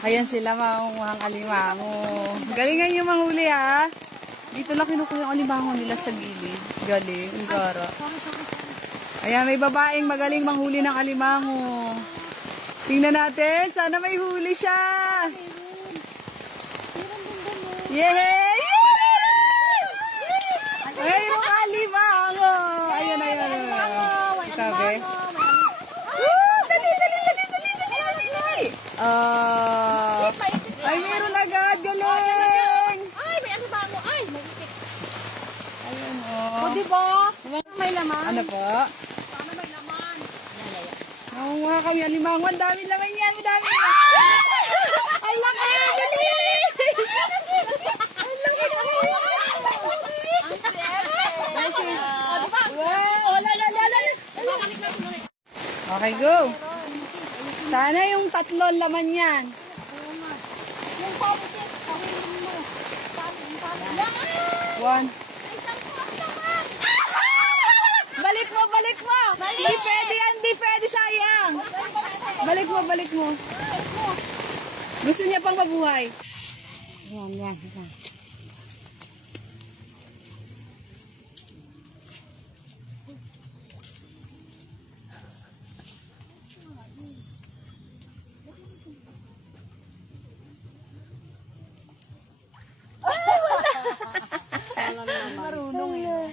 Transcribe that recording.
Ayan sila mangunguhang alimango. Galingan yung manghuli ha. Dito lang kinukuha yung alimango nila sa gilid. Galing, ang gara. Ayan, may babaeng magaling manghuli ng alimango. Tingnan natin, sana may huli siya. Yay! Ay, yung alimango. Ayan, ayan. Sabi. Ay, meron agad. Galing! Ay, may alimango. Ay, may itik. Ayun, O, diba? May laman. Ano po? Sana may laman. Nangunguha kami alimango. Ang dami laman yan. Ang dami. Ang laki! Dali! Ang laki! Wow! Okay, go! Sana yung tatlong laman yan. Yung pausis, kawin mo. One. Balik mo, balik mo! Hindi pwede yan, hindi pwede, sayang! Balik mo, balik mo. Gusto niya pang mabuhay. Yan, yan. Marunong eh.